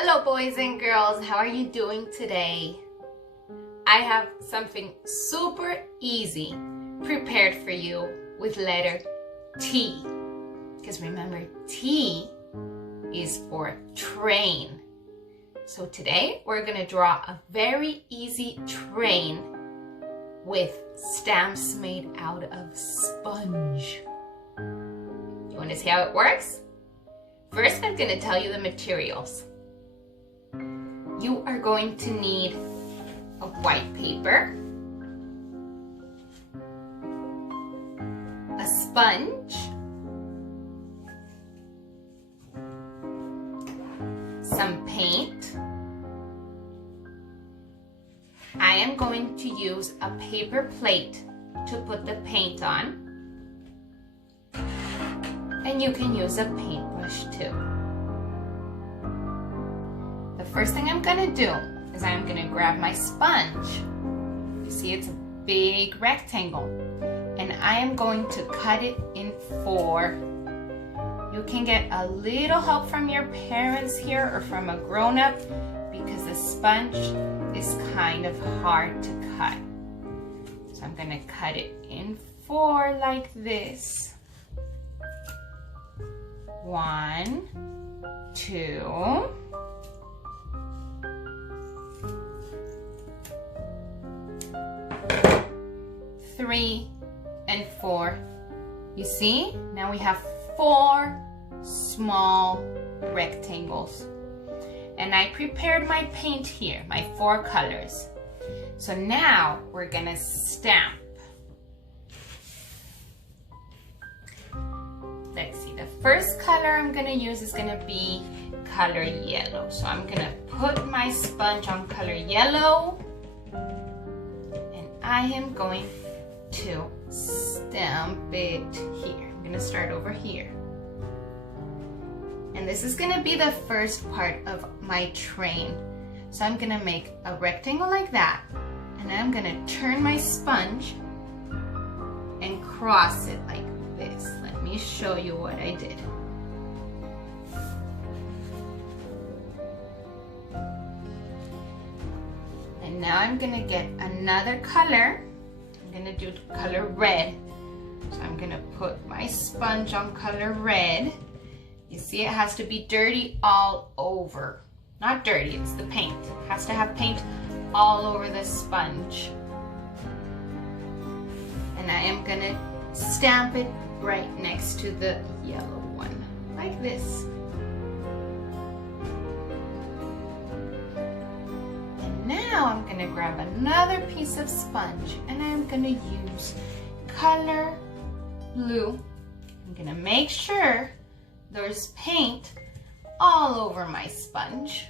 Hello boys and girls, how are you doing today? I have something super easy prepared for you with letter T. Because remember, T is for train. So today we're going to draw a very easy train with stamps made out of sponge. You want to see how it works? First, I'm going to tell you the materials. You are going to need a white paper, a sponge, some paint. I am going to use a paper plate to put the paint on, and you can use a paintbrush too. The first thing I'm gonna do is I'm gonna grab my sponge. You see it's a big rectangle, and I am going to cut it in 4. You can get a little help from your parents here or from a grown-up because the sponge is kind of hard to cut. So I'm gonna cut it in 4 like this. 1, 2, 3, and 4. You see? Now we have 4 small rectangles. And I prepared my paint here, my 4 colors. So now we're gonna stamp. Let's see, the first color I'm gonna use is gonna be color yellow. So I'm gonna put my sponge on color yellow, and I am going to stamp it here. I'm gonna start over here. And this is gonna be the first part of my train. So I'm gonna make a rectangle like that, and I'm gonna turn my sponge and cross it like this. Let me show you what I did. And now I'm gonna get another color. I'm gonna do color red. So I'm gonna put my sponge on color red. You see it has to be dirty all over. Not dirty, it's the paint. It has to have paint all over the sponge. And I am gonna stamp it right next to the yellow one, like this. Now I'm gonna grab another piece of sponge, and I'm gonna use color blue. I'm gonna make sure there's paint all over my sponge.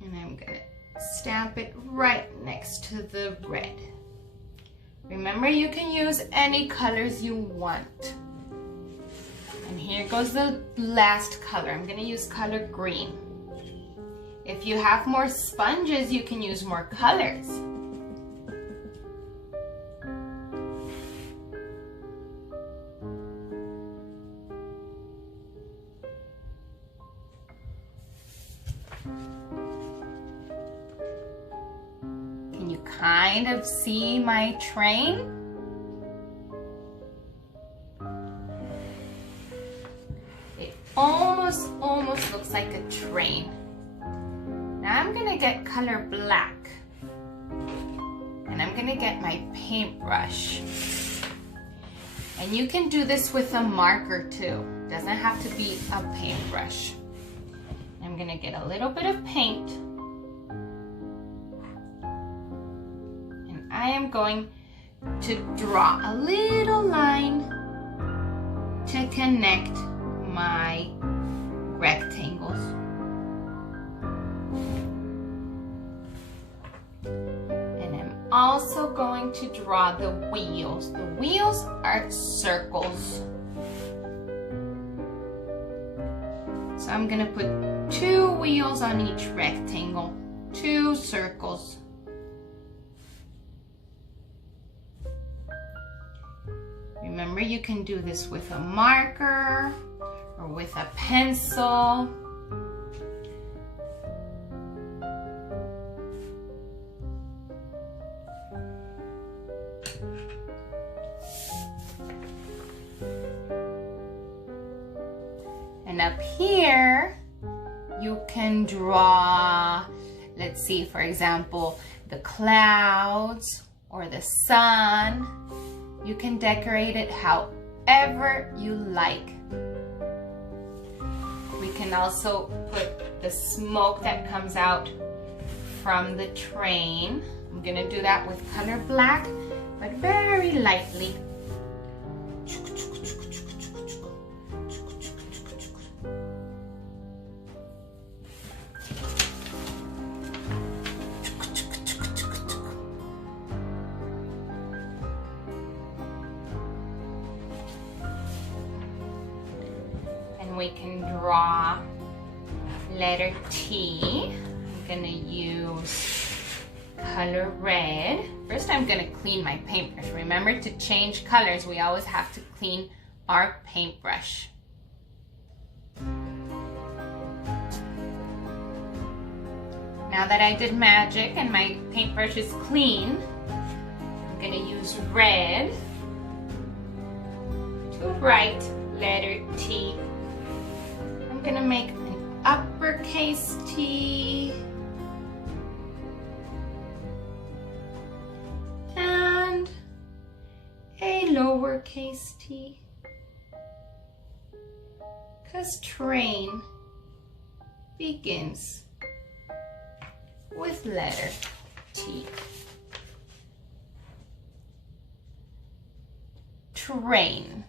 And I'm gonna stamp it right next to the red. Remember, you can use any colors you want. And here goes the last color. I'm gonna use color green. If you have more sponges, you can use more colors. Can you kind of see my train? It almost looks like a train. Now I'm gonna get color black, and I'm gonna get my paintbrush. And you can do this with a marker too. Doesn't have to be a paintbrush. I'm gonna get a little bit of paint, and I am going to draw a little line to connect my rectangles. Also going to draw the wheels. The wheels are circles. So I'm gonna put 2 wheels on each rectangle, 2 circles. Remember, you can do this with a marker or with a pen. pencil. And up here, you can draw, let's see, for example, the clouds or the sun. You can decorate it however you like. We can also put the smoke that comes out from the train. I'm gonna do that with color black, but very lightly. We can draw letter T. I'm gonna use color red. First I'm gonna clean my paintbrush. Remember, to change colors, we always have to clean our paintbrush. Now that I did magic and my paintbrush is clean, I'm gonna use red to write letter T. I'm gonna make an uppercase T and a lowercase t, because train begins with letter T. Train.